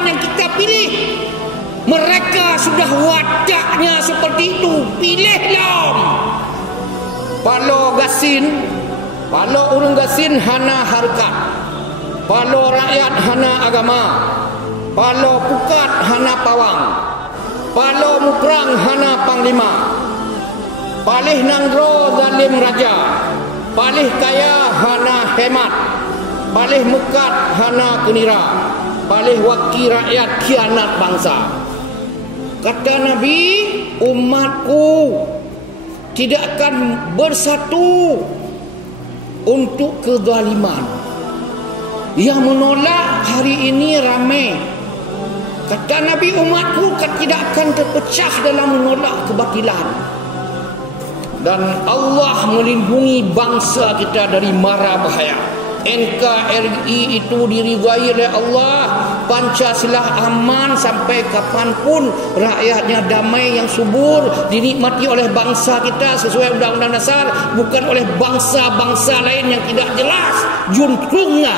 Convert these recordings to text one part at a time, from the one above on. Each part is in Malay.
kawan yang kita pilih. Mereka sudah wataknya seperti itu. Pilihlah. Palo gasin, palo urang gasin hana harkat, palo rakyat hana agama, palo pukat hana pawang, palo mukrang hana panglima, palih nanggro zalim raja, palih kaya hana hemat, palih mekat hana kenira, palih wakil rakyat khianat bangsa. Kata Nabi, umatku tidak akan bersatu untuk kezaliman. Yang menolak hari ini ramai. Kata Nabi, umatku tidak akan terpecah dalam menolak kebatilan. Dan Allah melindungi bangsa kita dari mara bahaya. NKRI itu diridai oleh Allah. Pancasila aman sampai kapanpun, rakyatnya damai yang subur, dinikmati oleh bangsa kita sesuai Undang-Undang Dasar, bukan oleh bangsa-bangsa lain yang tidak jelas juntrungnya.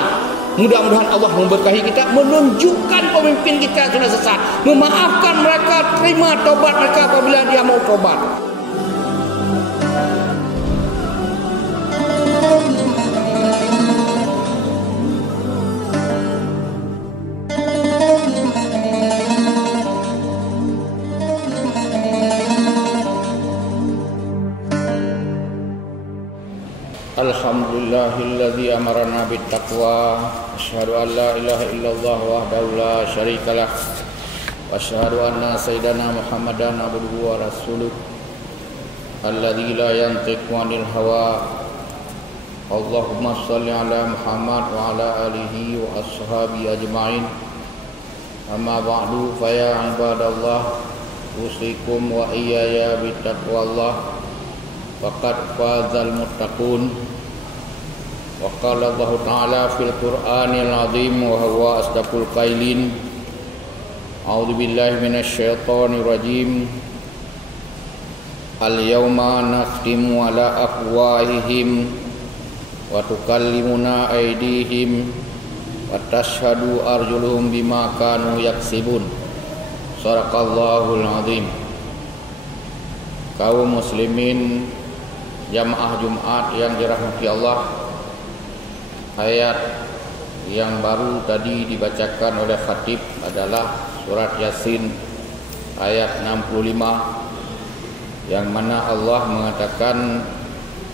Mudah-mudahan Allah memberkahi kita, menunjukkan pemimpin kita sudah sesat, memaafkan mereka, terima tobat mereka apabila dia mau tobat. Alhamdulillahilladzi amarna bittaqwa, asyhadu an la ilaha illallah wahdahu la syarikalah, wa asyhadu anna sayyidana Muhammadan abduhu wa rasuluh alladzi la yantiqu 'anil hawa. Allahumma shalli ala Muhammad wa ala alihi wa ashabihi ajma'in. Amma ba'du, fa ya ibadallah, usikum wa iyaya bittaqwallah. Faqad fazal muttaqun. Wa qala Allah Ta'ala fil Qur'anil azim wa huwa asdaqul qailin. A'udzu billahi minasy syaithanir rajim. Al yauma nakhtimu ala afwahihim wa tukallimuna aydihim wa tashhadu arjuluhum bima kanu yaksibun. Shadaqallahul azim. Kaum muslimin jamaah Jumat yang dirahmati Allah, ayat yang baru tadi dibacakan oleh khatib adalah surat Yasin ayat 65, yang mana Allah mengatakan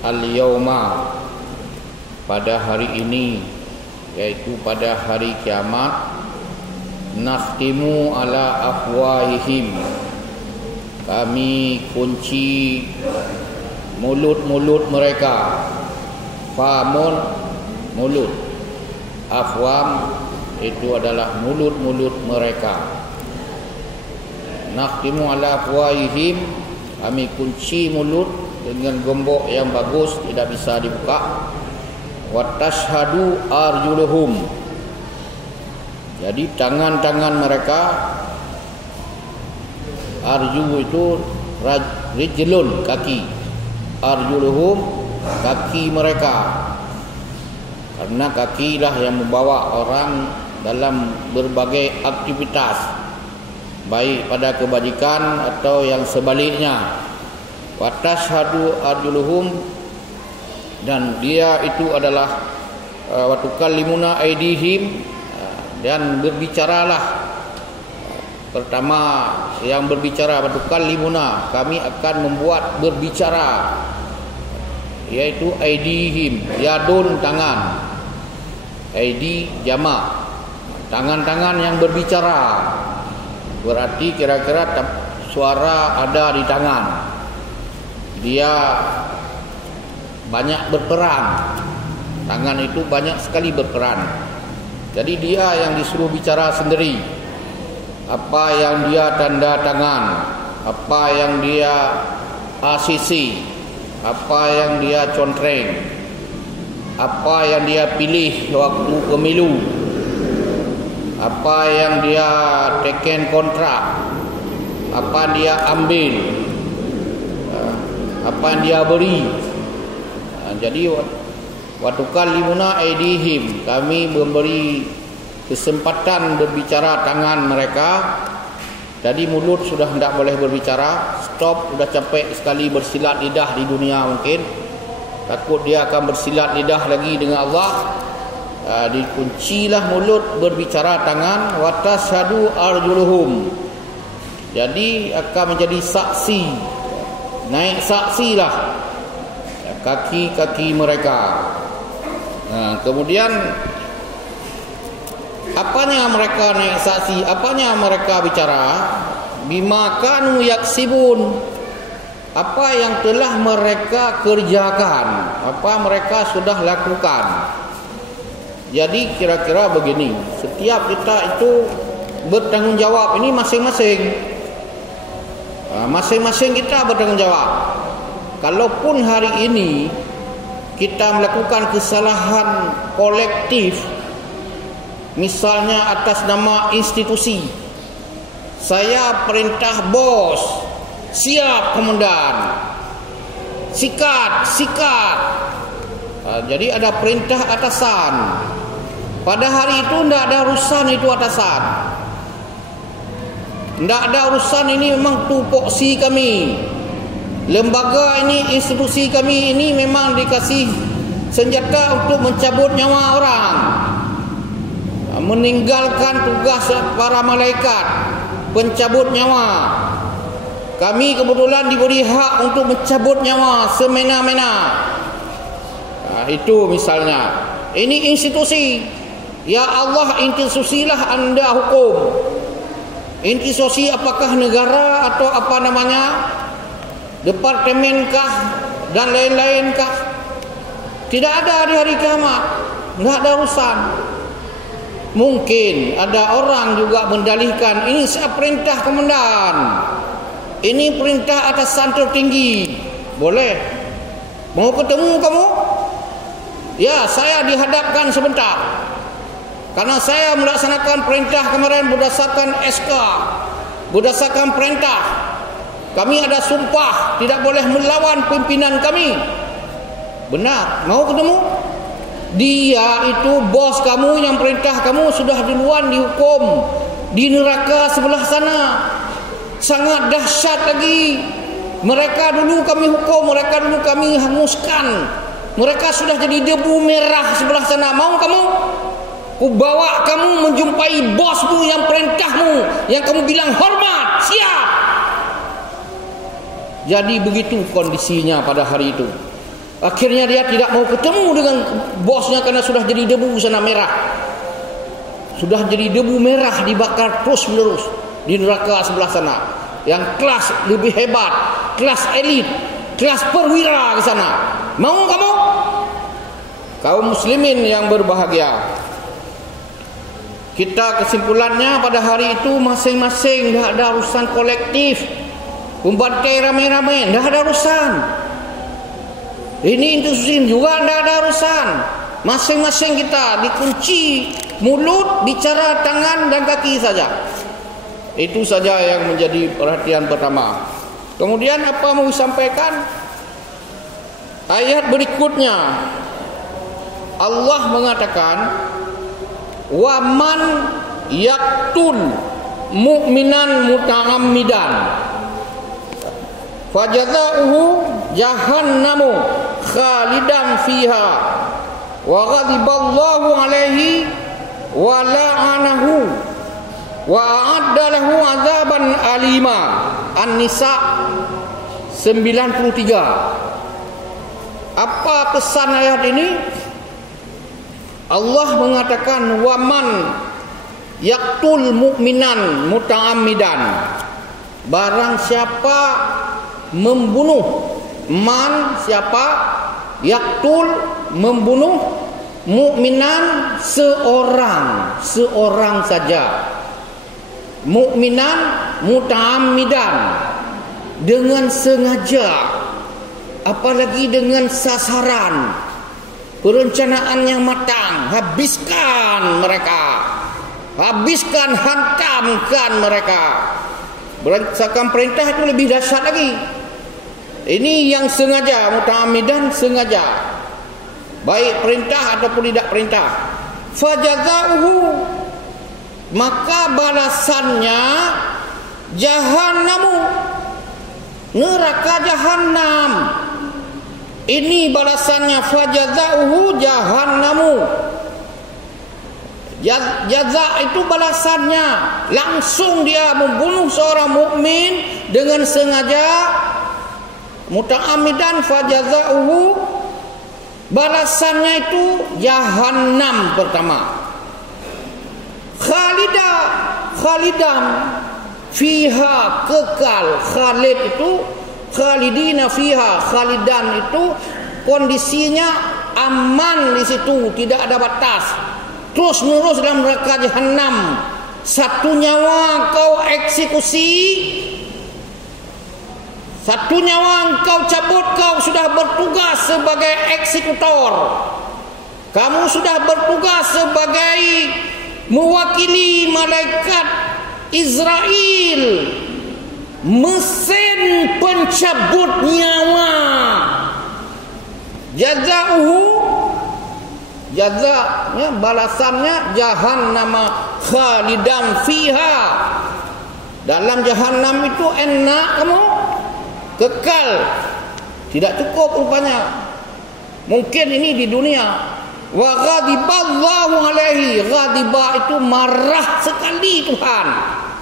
al-yauma, pada hari ini, yaitu pada hari kiamat, nakhtimu ala afwahihim, kami kunci mulut-mulut mereka. Famun, mulut. Afwam, itu adalah mulut-mulut mereka. Nakhtimu ala afwahihim, kami kunci mulut dengan gembok yang bagus, tidak bisa dibuka. Wa tashhadu arjuluhum, jadi tangan-tangan mereka. Arju itu rijlun, kaki. Arjuluhum, kaki mereka, karena kakilah yang membawa orang dalam berbagai aktivitas, baik pada kebajikan atau yang sebaliknya. Wa tashhadu arjuluhum, dan dia itu adalah wa tukallimuna aydihim, dan berbicaralah. Pertama yang berbicara, wa tukallimuna, kami akan membuat berbicara, yaitu aydihim, yadun, tangan, aidi jamak, tangan-tangan yang berbicara. Berarti kira-kira suara ada di tangan, dia banyak berperan, tangan itu banyak sekali berperan. Jadi dia yang disuruh bicara sendiri. Apa yang dia tanda tangan, apa yang dia asisi, apa yang dia contreng, apa yang dia pilih waktu pemilu, apa yang dia teken kontrak, apa dia ambil, apa yang dia beri. Jadi wa tukallimuna aydihim, kami memberi kesempatan berbicara tangan mereka. Tadi mulut sudah tidak boleh berbicara, stop, sudah capek sekali bersilat lidah di dunia mungkin. Takut dia akan bersilat lidah lagi dengan Allah. Dikuncilah mulut, berbicara tangan. Wa tashhadu arjuluhum. Jadi akan menjadi saksi, naik saksilah kaki-kaki mereka. Kemudian apanya mereka naik saksi? Apanya mereka bicara? Bima kanu yaksibun. Apa yang telah mereka kerjakan, apa mereka sudah lakukan. Jadi kira-kira begini, setiap kita itu bertanggungjawab. Ini masing-masing. Masing-masing kita bertanggungjawab. Kalaupun hari ini kita melakukan kesalahan kolektif, misalnya atas nama institusi, saya perintah bos, siap komandan, sikat. Jadi ada perintah atasan. Pada hari itu tidak ada urusan itu atasan, tidak ada urusan ini memang tupoksi kami, lembaga ini, institusi kami ini memang dikasih senjata untuk mencabut nyawa orang, meninggalkan tugas para malaikat pencabut nyawa. Kami kebetulan diberi hak untuk mencabut nyawa semena-mena. Itu misalnya. Ini institusi. Ya Allah, institusilah anda hukum. Institusi apakah negara atau apa namanya, departemenkah dan lain-lainkah? Tidak ada di hari kiamat. Tidak ada urusan. Mungkin ada orang juga mendalihkan, ini saya perintah komandan, ini perintah atasan tertinggi. Boleh. Mau ketemu kamu? Ya, saya dihadapkan sebentar. Karena saya melaksanakan perintah kemarin berdasarkan SK, berdasarkan perintah. Kami ada sumpah tidak boleh melawan pimpinan kami. Benar. Mau ketemu? Dia itu bos kamu yang perintah kamu sudah duluan dihukum di neraka sebelah sana. Sangat dahsyat lagi. Mereka dulu kami hukum, mereka dulu kami hanguskan. Mereka sudah jadi debu merah sebelah sana. Mau kamu? Ku bawa kamu menjumpai bosmu yang perintahmu, yang kamu bilang hormat, siap. Jadi begitu kondisinya pada hari itu. Akhirnya dia tidak mau ketemu dengan bosnya karena sudah jadi debu sana merah. Sudah jadi debu merah dibakar terus menerus di neraka sebelah sana. Yang kelas lebih hebat, kelas elit, kelas perwira ke sana. Mau kamu? Kaum muslimin yang berbahagia. Kita kesimpulannya pada hari itu masing-masing, tidak ada urusan kolektif. Pembantai ramai-ramai, tidak ada urusan. Ini institusi juga tidak ada urusan. Masing-masing kita dikunci mulut, bicara tangan dan kaki saja. Itu saja yang menjadi perhatian pertama. Kemudian apa mau disampaikan? Ayat berikutnya Allah mengatakan, wa man yaqtul mu'minan muta'ammidan fajazauhu jahannamu khalidan fiha wa ghadiballahu alaihi wa la'anahu wa a'adda lahu azaban alima. An-Nisa 93. Apa pesan ayat ini? Allah mengatakan waman yaqtul mu'minan muta'ammidan. Barang siapa membunuh, man siapa, yaqtul membunuh, mu'minan seorang saja, mu'minan muta'ammidan dengan sengaja, apalagi dengan sasaran, perencanaan yang matang. Habiskan mereka, habiskan, hantamkan mereka. Berdasarkan perintah itu lebih dahsyat lagi. Ini yang sengaja, muta'ammidan, sengaja, baik perintah ataupun tidak perintah. Fajazauhu, maka balasannya jahannamu, neraka jahanam. Ini balasannya, fajazauhu jahannamu. Jaza itu balasannya, langsung dia membunuh seorang mukmin dengan sengaja, muta'ammidan, fajazauhu balasannya itu jahannam pertama. Khalidan fiha, kekal. Khalid itu khalidina fiha, khalidan itu kondisinya aman di situ, tidak ada batas, terus menerus dalam neraka jahanam. Satu nyawa kau eksekusi, satu nyawa kau cabut, kau sudah bertugas sebagai eksekutor. Kamu sudah bertugas sebagai mewakili malaikat Israel, mesin pencabut nyawa. Jazauhu, jazanya balasannya jahannam khalidan fiha. Dalam jahannam itu enak kamu, kekal, tidak cukup rupanya. Mungkin ini di dunia. Wa ghadiballahu alaihi, ghadiba itu marah sekali Tuhan.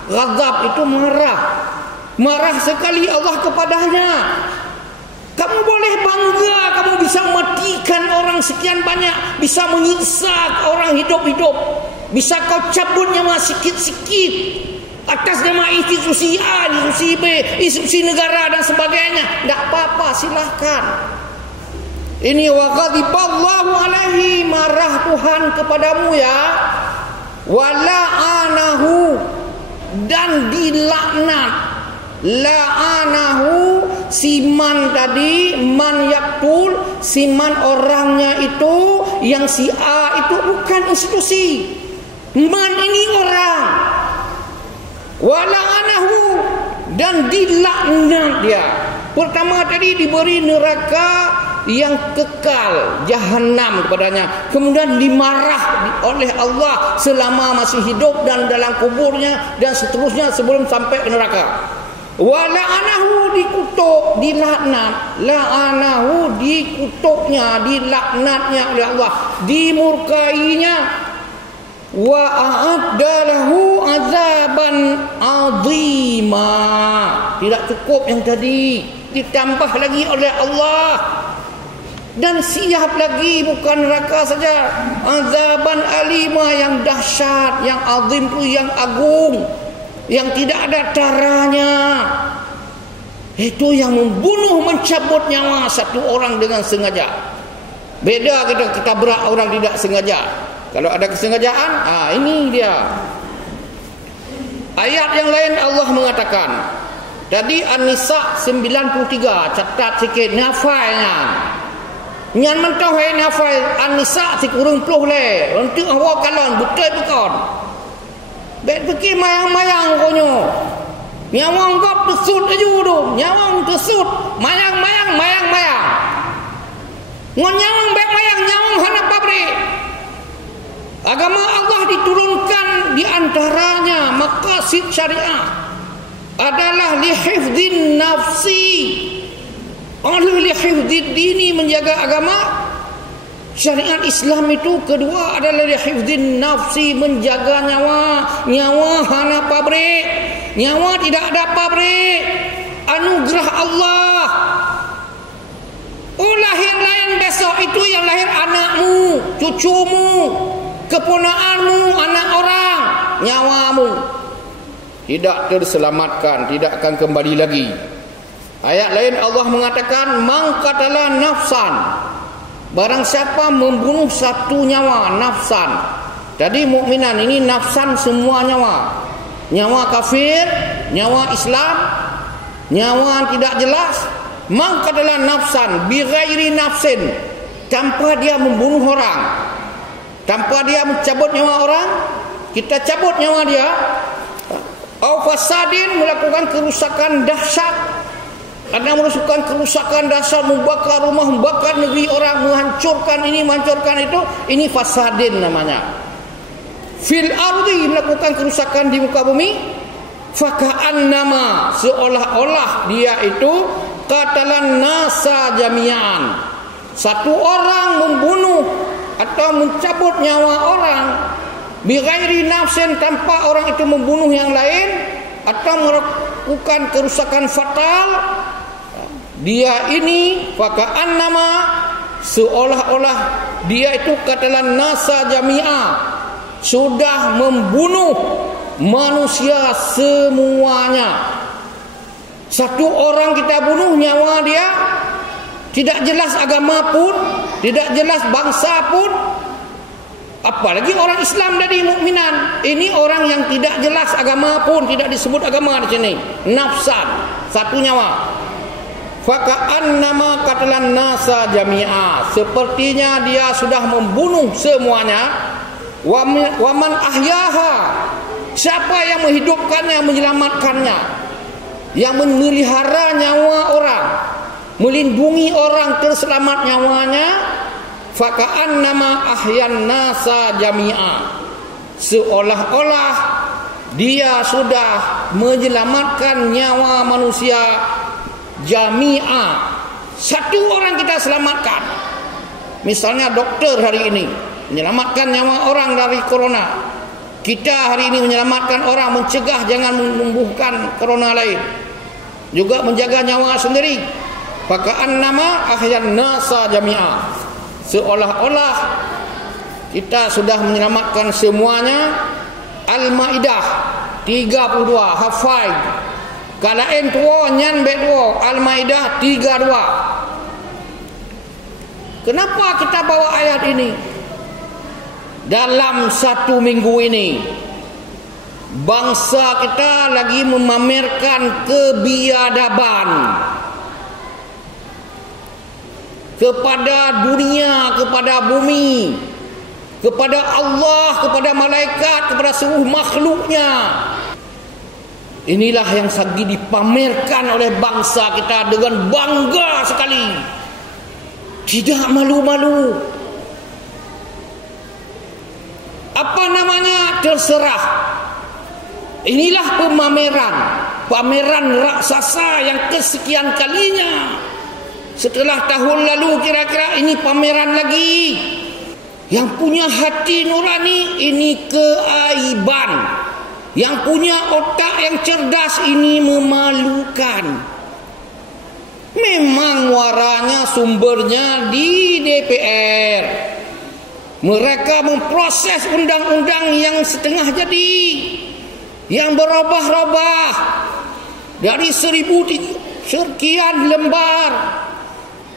Ghadab itu marah, marah sekali Allah kepadanya. Kamu boleh bangga kamu bisa matikan orang sekian banyak, bisa menyiksa orang hidup-hidup, bisa kau cabut nyawa sikit-sikit atas nama institusi A, institusi B, institusi negara dan sebagainya. Tak apa-apa, silahkan. Ini wa ghadiballahu alaihi, marah Tuhan kepadamu ya. Wala'anahu, dan dilaknat. La'anahu, siman tadi, man yaktul, siman orangnya itu, yang si A itu bukan institusi. Man ini orang. Wala'anahu, dan dilaknat dia. Pertama tadi diberi neraka yang kekal, jahanam kepadanya, kemudian dimarah oleh Allah selama masih hidup dan dalam kuburnya dan seterusnya sebelum sampai ke neraka. Wa la'anahu, dikutuk, dilaknat. La'anahu, dikutuknya, dilaknatnya oleh Allah, dimurkainya. Wa a'adda lahu azaban azima. Tidak cukup yang tadi, ditambah lagi oleh Allah. Dan siap lagi, bukan neraka saja, azaban alima, yang dahsyat, yang azim itu yang agung, yang tidak ada taranya. Itu yang membunuh, mencabut nyawa satu orang dengan sengaja. Beda kita berak orang tidak sengaja. Kalau ada kesengajaan, ini dia. Ayat yang lain Allah mengatakan, tadi An-Nisa 93, catat sikit nafainya. Nyan mentau hai nafai An-Nisa 30 le. Untuk awak kalon betul bukan. Bet fikir mayang-mayang konyo. Nyawang gap tesut aju tu. Nyawang tesut, mayang-mayang, mayang-mayang. Ngon nyawang bet mayang, nyawang hana pabrik. Agama Allah diturunkan di antaranya maqasid syariah adalah lihifdzin nafsi. Oleh lihifdzid dini, menjaga agama. Syariat Islam itu kedua adalah lihifdzin nafsi, menjaga nyawa. Nyawa hana pabrik, nyawa tidak ada pabrik, anugerah Allah. Lahir lain besok itu yang lahir anakmu, cucumu, keponakanmu, anak orang. Nyawamu tidak terselamatkan, tidak akan kembali lagi. Ayat lain Allah mengatakan, man qatala nafsan, barang siapa membunuh satu nyawa, nafsan. Tadi mukminan ini nafsan, semua nyawa. Nyawa kafir, nyawa Islam, nyawa tidak jelas. Man qatala nafsan bi ghairi nafsin, tanpa dia membunuh orang, tanpa dia mencabut nyawa orang, kita cabut nyawa dia. Au fasadin, melakukan kerusakan dahsyat. Ada merusakan kerusakan dasar, membakar rumah, membakar negeri orang, menghancurkan ini, menghancurkan itu. Ini fasadin namanya. fil ardi, melakukan kerusakan di muka bumi, faka'annama, seolah-olah dia itu qatalan nasa jami'an, satu orang membunuh atau mencabut nyawa orang bighairi nafsin, tanpa orang itu membunuh yang lain atau melakukan kerusakan fatal. Dia ini faka'annama, seolah-olah dia itu qatalan nasa jami'a, sudah membunuh manusia semuanya. Satu orang kita bunuh, nyawa dia, tidak jelas agama pun, tidak jelas bangsa pun, apalagi orang Islam dari mukminan. Ini orang yang tidak jelas agama pun, tidak disebut agama di sini, nafsan, satu nyawa. Faka'annama qatalan nasa jami'a, sepertinya dia sudah membunuh semuanya. Waman ahyaha, siapa yang menghidupkannya, menyelamatkannya, yang memelihara nyawa orang, melindungi orang terselamat nyawanya, faka'annama ahyan nasa jami'a, seolah-olah dia sudah menyelamatkan nyawa manusia jami'a. Satu orang kita selamatkan, misalnya dokter hari ini menyelamatkan nyawa orang dari corona, kita hari ini menyelamatkan orang, mencegah jangan menumbuhkan corona lain, juga menjaga nyawa sendiri. Faka'annama ahyan nasa jami'a, seolah-olah kita sudah menyelamatkan semuanya. Al-Maidah 32 hafai kalaen tua nyan bedua, Al-Maidah 32. Kenapa kita bawa ayat ini? Dalam satu minggu ini bangsa kita lagi memamerkan kebiadaban kepada dunia, kepada bumi, kepada Allah, kepada malaikat, kepada seluruh makhluknya. Inilah yang lagi dipamerkan oleh bangsa kita dengan bangga sekali, tidak malu-malu. Apa namanya? Terserah. Inilah pameran raksasa yang kesekian kalinya. Setelah tahun lalu kira-kira ini pameran lagi. Yang punya hati nurani ini keaiban. Yang punya otak yang cerdas ini memalukan. Memang muaranya, sumbernya di DPR. Mereka memproses undang-undang yang setengah jadi, yang berubah-ubah dari 1000 sekian lembar,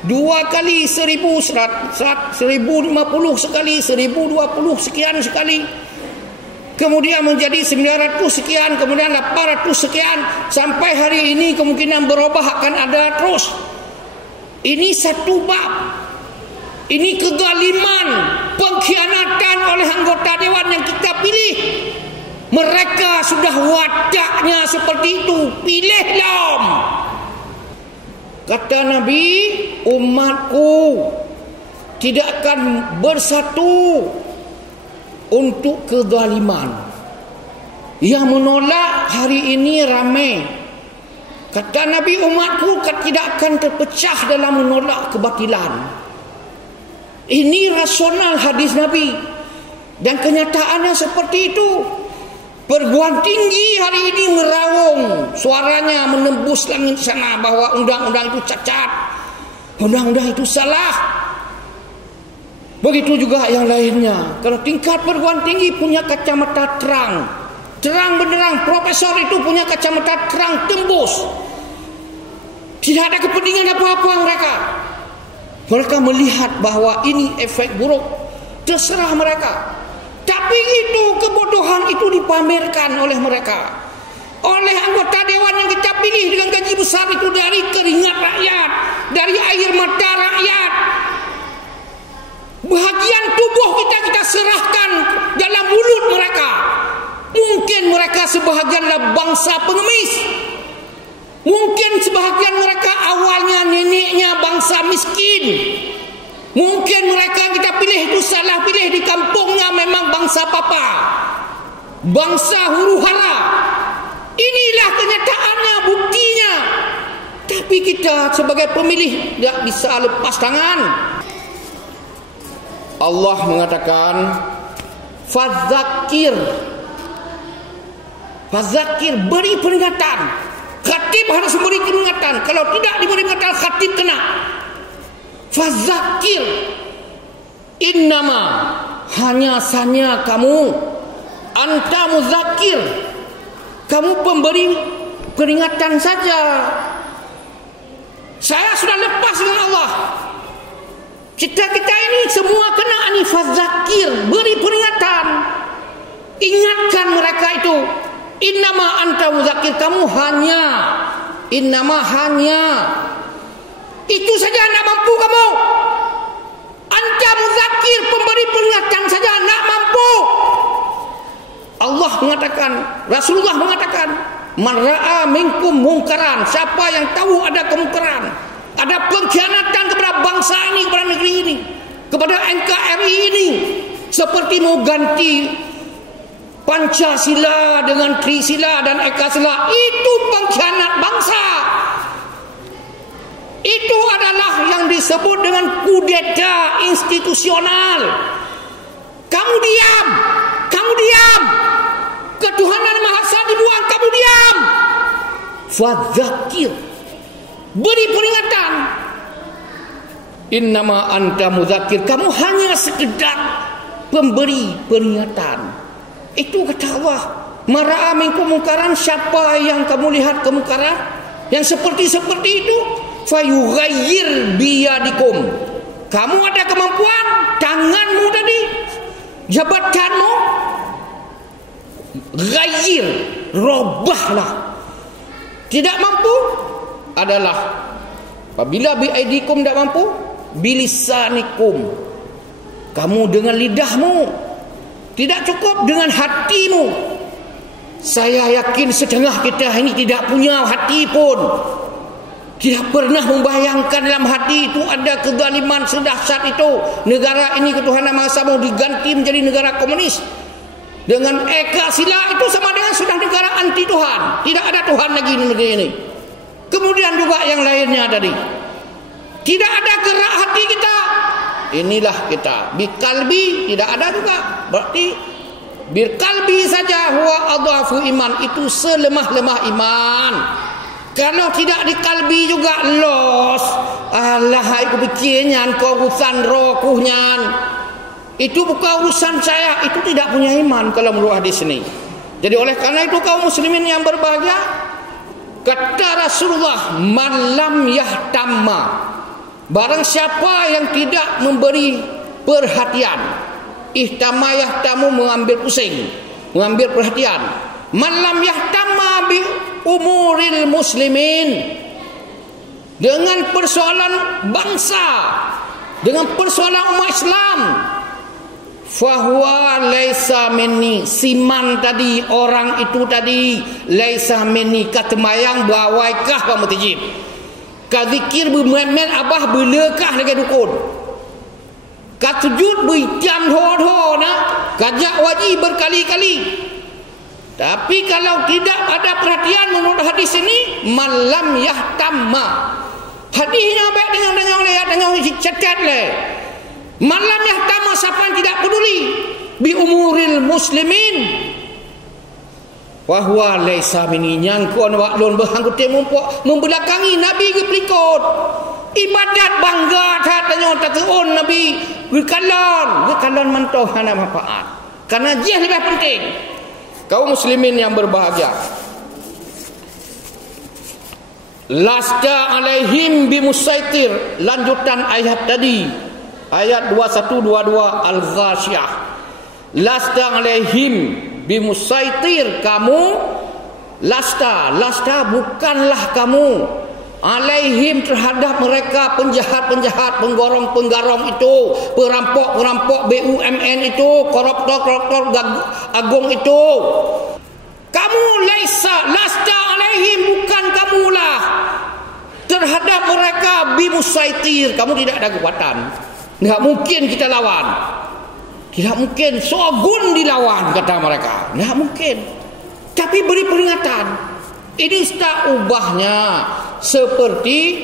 2 kali 1050 sekali, 1020 sekian sekali, kemudian menjadi 900 sekian, kemudian 800 sekian, sampai hari ini kemungkinan berubah akan ada terus. Ini satu bab. Ini kezaliman, pengkhianatan oleh anggota dewan yang kita pilih. Mereka sudah wataknya seperti itu. Pilihlah. Kata Nabi, umatku tidak akan bersatu untuk kezaliman. Yang menolak hari ini ramai. Kata Nabi, umatku tidak akan terpecah dalam menolak kebatilan. Ini rasional hadis Nabi, dan kenyataannya seperti itu. Perguruan tinggi hari ini meraung, suaranya menembus langit sana bahwa undang-undang itu cacat, undang-undang itu salah. Begitu juga yang lainnya. Kalau tingkat perguruan tinggi punya kacamata terang benderang, profesor itu punya kacamata terang tembus. Tidak ada kepentingan apa-apa mereka. Mereka melihat bahwa ini efek buruk, terserah mereka. Tapi itu kebodohan itu dipamerkan oleh mereka, oleh anggota dewan yang kita pilih dengan gaji besar itu dari keringat rakyat, dari air mata rakyat. Bahagian tubuh kita serahkan dalam mulut mereka. Mungkin mereka sebahagianlah bangsa pengemis. Mungkin sebahagian mereka awalnya neneknya bangsa miskin. Mungkin mereka kita pilih itu salah pilih, di kampungnya memang bangsa papa. bangsa huru-hara. Inilah kenyataannya, buktinya. Tapi kita sebagai pemilih tidak bisa lepas tangan. Allah mengatakan, fadzakir, beri peringatan. Khatib harus beri peringatan. Kalau tidak diberi peringatan, khatib kena. Fadzakir, innama, hanya saja kamu, anta muzakir, kamu pemberi peringatan saja. Saya sudah lepas dengan Allah. Kita ini semua kena ni fadzakir, beri peringatan. Ingatkan mereka itu. Innama anta muzakir, kamu hanya, innama hanya, itu saja nak mampu kamu. Anta muzakir, pemberi peringatan saja nak mampu. Allah mengatakan, Rasulullah mengatakan, man ra'a minkum mungkaran, siapa yang tahu ada kemungkaran, ada pengkhianatan kepada bangsa ini, kepada negeri ini, kepada NKRI ini, seperti mau ganti Pancasila dengan Trisila dan Ekasila, itu pengkhianat bangsa. Itu adalah yang disebut dengan kudeta institusional. Kamu diam, ketuhanan Maha Esa dibuang, kamu diam. Fadzakir, beri peringatan. Innama anta muzakir, kamu hanya sekedar pemberi peringatan. Itu kata Allah, mara'a minkum mungkaran, siapa yang kamu lihat kemungkaran yang seperti itu, fayughayyir biyadikum, kamu ada kemampuan, tanganmu tadi, jabatanmu, ghayyir, robahlah. Tidak mampu adalah apabila biaidikum tidak mampu, bilisanikum, kamu dengan lidahmu. Tidak cukup dengan hatimu. Saya yakin setengah kita ini tidak punya hati pun. Tidak pernah membayangkan dalam hati itu ada kezaliman sedahsyat itu. Negara ini ketuhanan Maha Esa mau diganti menjadi negara komunis. Dengan Ekasila itu sama dengan sudah negara anti Tuhan. Tidak ada Tuhan lagi di negeri ini. Kemudian juga yang lainnya tadi. Tidak ada gerak hati kita. Inilah kita. Bikalbi tidak ada juga. Berarti bikalbi saja huwa adhafu iman, itu selemah-lemah iman. Kalau tidak di kalbi juga los. Allah aku pikirnya kau urusan rokuhnya. Itu bukan urusan saya. Itu tidak punya iman kalau menurut hadis ini. Jadi oleh karena itu kaum muslimin yang berbahagia, kata Rasulullah, man lam yahtamma, barang siapa yang tidak memberi perhatian, ihtama yahtamu, mengambil pusing, mengambil perhatian, man lam yahtamma bi umuril muslimin, dengan persoalan bangsa, dengan persoalan umat Islam, fahuwa laisa minni, siman tadi, orang itu tadi, laisa minni, katamayang bawaikah kamu tijib, kadzikir bermemen abah belekah lagi dukun, katsujud berjam ho na, kajak wajib berkali-kali. Tapi kalau tidak ada perhatian menurut hadis ini, malam yahtamma, hadisnya baik dengan catat le, malam yahtamma, siapa yang tidak peduli bi umuril muslimin, wahwa laisa minni, nyangkon waklon berangkuti mumpuk membelakangi Nabi ke pelikut ibadat bangga tatanya tatuun Nabi gekalon mantoh hana manfaat, karena dia lebih penting. Kaum muslimin yang berbahagia, lasta alaihim bimusaitir, lanjutan ayat tadi, ayat 21-22 Al-Ghasyiyah. Lasta alaihim bimusaitir, kamu lasta bukanlah kamu alaihim, terhadap mereka penjahat-penjahat, penggorong-penggarong itu, perampok-perampok BUMN itu, koruptor agung itu. Kamu lasta alaihim, bukan kamulah terhadap mereka bimusaitir, kamu tidak ada kekuatan, tidak mungkin kita lawan. Tidak mungkin Shogun dilawan, kata mereka. Tidak mungkin. Tapi beri peringatan. Ini tak ubahnya seperti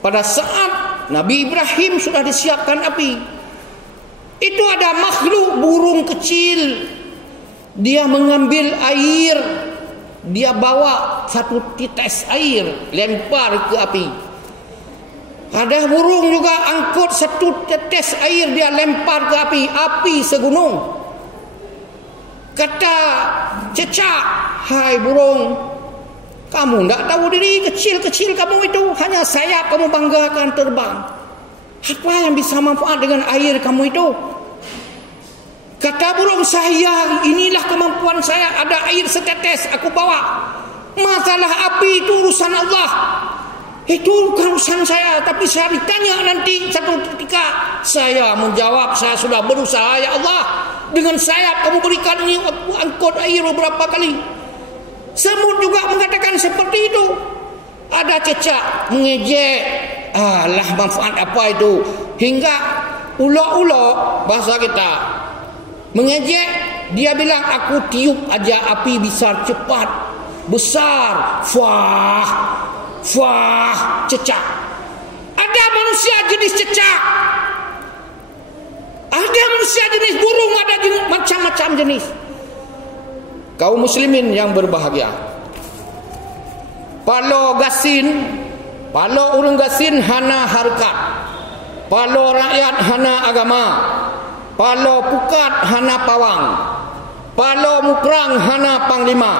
pada saat Nabi Ibrahim sudah disiapkan api. Itu ada makhluk burung kecil. Dia mengambil air. Dia bawa satu tetes air, lempar ke api. Ada burung juga angkut satu tetes air, dia lempar ke api. Api segunung. Kata cecak, hai burung, kamu tak tahu diri, kecil-kecil kamu itu, hanya sayap kamu banggakan terbang. Apa yang bisa manfaat dengan air kamu itu? Kata burung, saya, inilah kemampuan saya, ada air setetes aku bawa. Masalah api itu urusan Allah. Itu bukan urusan saya, tapi saya ditanya nanti satu ketika. Saya menjawab, saya sudah berusaha, ya Allah, dengan sayap kamu berikan ini, aku angkut air beberapa kali. Semut juga mengatakan seperti itu. Ada cecak mengejek, lah manfaat apa itu? Hingga ulok-ulok bahasa kita mengejek, dia bilang aku tiup aja api bisa cepat besar. Fah, cecak. Ada manusia jenis cecak, ada manusia jenis burung, ada jenis, macam-macam jenis. Kaum muslimin yang berbahagia, palo urang gasin hana harkat, palo rakyat hana agama, palo pukat hana pawang, palo mukrang hana panglima,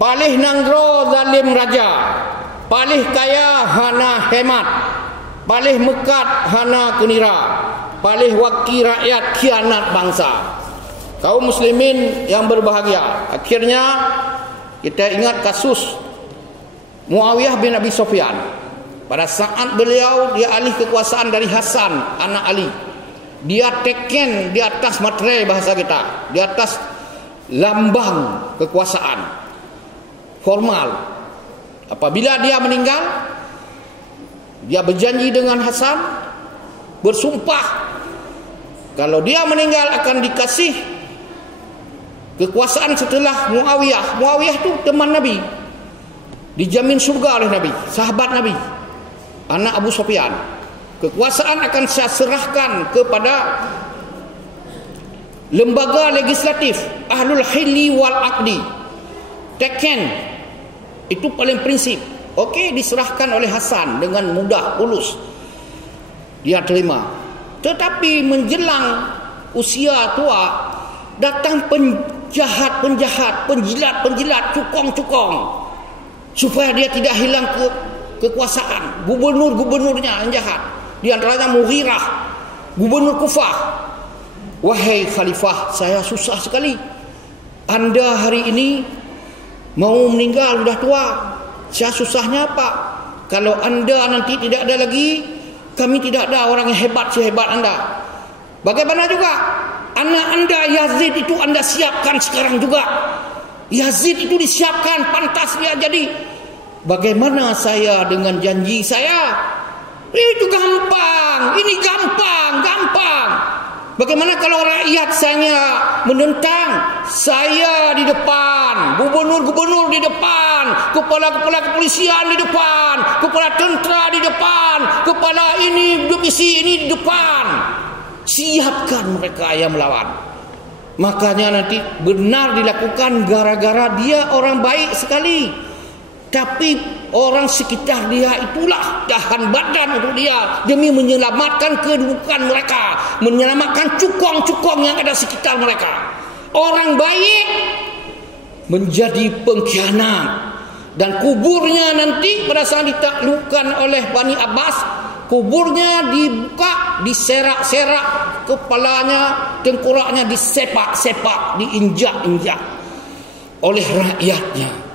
palih nanggro zalim raja, palih kaya hana hemat, palih mekat hana kenira, palih wakil rakyat khianat bangsa. Kaum muslimin yang berbahagia, akhirnya kita ingat kasus Muawiyah bin Abi Sufyan. Pada saat beliau dia alih kekuasaan dari Hasan anak Ali, dia teken di atas materai bahasa kita, di atas lambang kekuasaan formal. Apabila dia meninggal, dia berjanji dengan Hasan, bersumpah kalau dia meninggal akan dikasih kekuasaan setelah Muawiyah. Muawiyah itu teman Nabi, dijamin surga oleh Nabi, sahabat Nabi, anak Abu Sufyan. Kekuasaan akan saya serahkan kepada lembaga legislatif, ahlul hilli wal aqdi, teken. Itu paling prinsip. Okey, diserahkan oleh Hasan dengan mudah, tulus. Dia terima. Tetapi menjelang usia tua, datang penjahat-penjahat, penjilat-penjilat, cukong-cukong, supaya dia tidak hilang kekuasaan. Gubernur-gubernurnya yang jahat, di antaranya Mughirah, gubernur Kufah. Wahai khalifah, saya susah sekali. Anda hari ini mau meninggal, sudah tua. Saya susahnya apa? Kalau anda nanti tidak ada lagi, kami tidak ada orang yang hebat sehebat anda. Bagaimana juga anak anda Yazid itu anda siapkan sekarang juga. Yazid itu disiapkan, pantas dia jadi. Bagaimana saya dengan janji saya? Itu gampang, ini gampang. Bagaimana kalau rakyat saya menentang? Saya di depan, gubernur-gubernur di depan, kepala-kepala kepolisian di depan, kepala tentera di depan, kepala ini, divisi ini di depan. Siapkan mereka yang melawan. Makanya nanti benar dilakukan gara-gara dia orang baik sekali. Tapi orang sekitar dia itulah tahan badan untuk dia demi menyelamatkan kedudukan mereka, menyelamatkan cukong-cukong yang ada sekitar mereka. Orang baik menjadi pengkhianat, dan kuburnya nanti pada saat ditaklukkan oleh Bani Abbas, kuburnya dibuka, diserak-serak, kepalanya, tengkoraknya disepak-sepak, diinjak-injak oleh rakyatnya.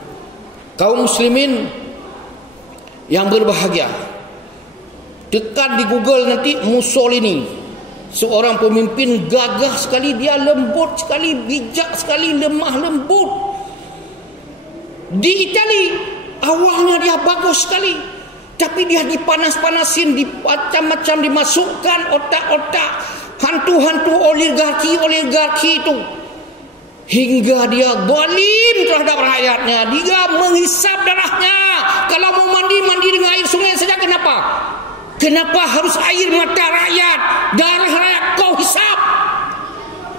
Kaum muslimin yang berbahagia, tekan di Google nanti Mussolini, seorang pemimpin gagah sekali, dia lembut sekali, bijak sekali, lemah lembut. Di Itali awalnya dia bagus sekali, tapi dia dipanas-panasin, macam-macam dimasukkan otak-otak hantu-hantu oligarki itu, hingga dia zalim terhadap rakyatnya. Dia menghisap darahnya. Kalau mau mandi dengan air sungai saja. Kenapa harus air mata rakyat, darah rakyat kau hisap?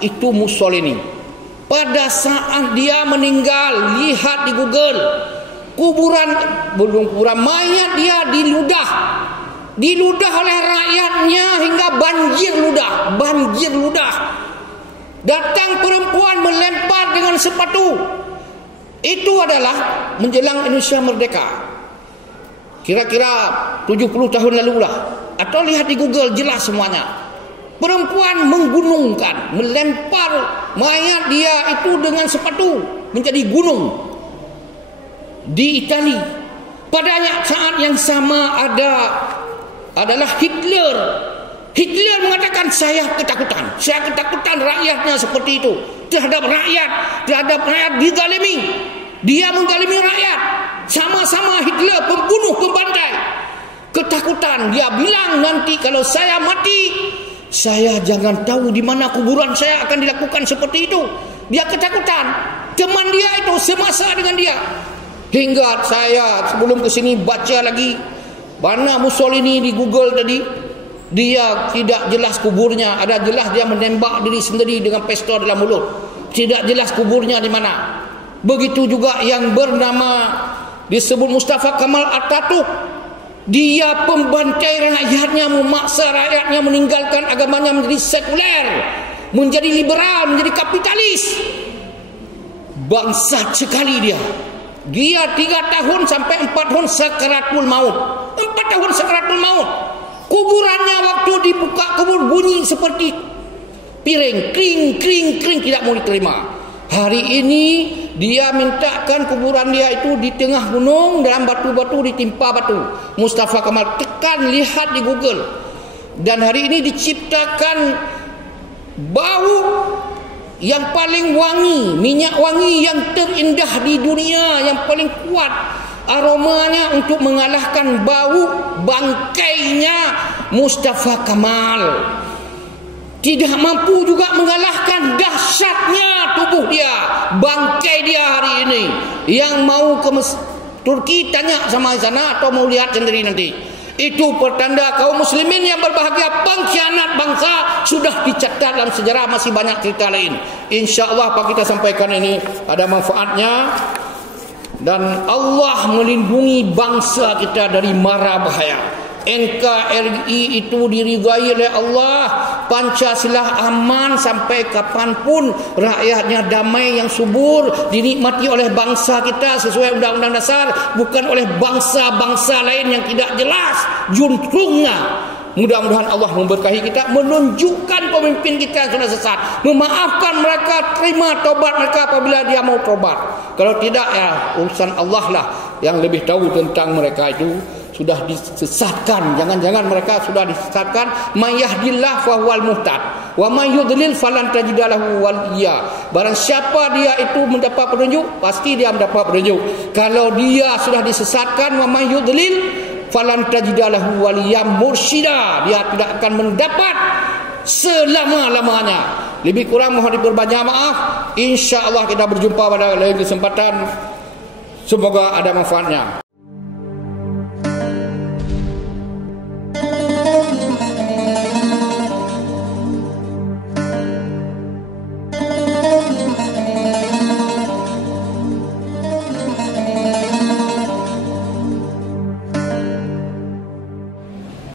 Itu Mussolini. Pada saat dia meninggal, lihat di Google, kuburan mayat dia diludah oleh rakyatnya hingga banjir ludah. Datang perempuan melempar dengan sepatu. Itu adalah menjelang Indonesia merdeka, kira-kira 70 tahun lalu lah. Atau lihat di Google, jelas semuanya. Perempuan menggunungkan, melempar mayat dia itu dengan sepatu menjadi gunung di Italia. Pada saat yang sama adalah Hitler. Hitler mengatakan saya ketakutan rakyatnya seperti itu. Terhadap rakyat dizalimi. Dia menzalimi rakyat. Sama-sama Hitler pembunuh, pembantai. Ketakutan, dia bilang nanti kalau saya mati, saya jangan tahu di mana kuburan saya akan dilakukan seperti itu. Dia ketakutan. Teman dia itu semasa dengan dia. Hingga saya sebelum ke sini baca lagi mana Mussolini di Google tadi. Dia tidak jelas kuburnya. Ada jelas dia menembak diri sendiri dengan pistol dalam mulut. Tidak jelas kuburnya di mana. Begitu juga yang bernama disebut Mustafa Kemal Atatürk. Dia pembantai rakyatnya, memaksa rakyatnya meninggalkan agamanya menjadi sekuler, menjadi liberal, menjadi kapitalis. Bangsat sekali dia. Dia 3 tahun sampai 4 tahun sakaratul maut. 4 tahun sakaratul maut. Kuburannya waktu dibuka kubur bunyi seperti piring, kring, tidak mau diterima. Hari ini dia mintakan kuburan dia itu di tengah gunung dalam batu-batu, ditimpa batu. Mustafa Kemal, tekan lihat di Google. Dan hari ini diciptakan bau yang paling wangi, minyak wangi yang terindah di dunia, yang paling kuat aromanya untuk mengalahkan bau bangkainya Mustafa Kemal. Tidak mampu juga mengalahkan dahsyatnya tubuh dia, bangkai dia hari ini. Yang mau ke Turki tanya sama sana atau mau lihat sendiri nanti. Itu pertanda kaum muslimin yang berbahagia. Pengkhianat bangsa sudah dicatat dalam sejarah, masih banyak cerita lain. InsyaAllah apa kita sampaikan ini ada manfaatnya. Dan Allah melindungi bangsa kita dari mara bahaya. NKRI itu diridai oleh Allah. Pancasila aman sampai kapanpun. Rakyatnya damai yang subur, dinikmati oleh bangsa kita sesuai Undang-Undang Dasar, bukan oleh bangsa-bangsa lain yang tidak jelas juntungnya. Mudah-mudahan Allah memberkahi kita, menunjukkan pemimpin kita yang sudah sesat, memaafkan mereka, terima tobat mereka apabila dia mau tobat. Kalau tidak, ya urusan Allah lah yang lebih tahu tentang mereka itu. Sudah disesatkan, jangan-jangan mereka sudah disesatkan. May yahdillah fahuwal muhtad wa may yudlil falan tajida lahu waliya. Barang siapa dia itu mendapat petunjuk, pasti dia mendapat petunjuk. Kalau dia sudah disesatkan, wa may yudlil falan tajida lahu waliya mursyida, dia tidak akan mendapat selama-lamanya. Lebih kurang mohon diperbanyak maaf. Insya-Allah kita berjumpa pada lain kesempatan. Semoga ada manfaatnya.